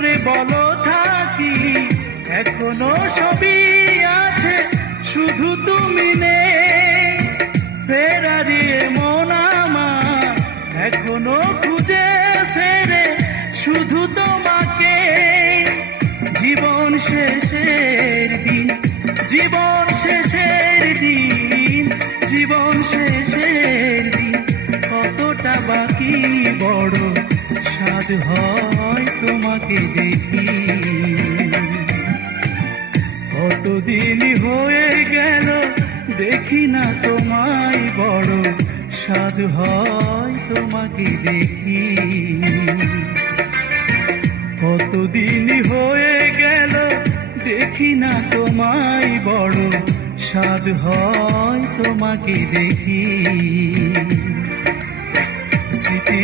করে বলো থাকি, এখনো সবই আছে, শুধু তুমি নেই। ফেরারি মন আমার এখনো খুঁজে ফেরে শুধু তোমাকে। জীবন শেষের দিন, জীবন শেষের দিন, জীবন শেষের দিন, কতটা বাকি বড় স্বাদ হয় তোমাকে দেখি। কতদিন হয়ে গেল দেখি না তোমায়, বড় স্বাদ হয় তোমাকে দেখি। কতদিন হয়ে গেল দেখি না তোমায়, বড় স্বাদ হয় তোমাকে দেখি। স্মৃতি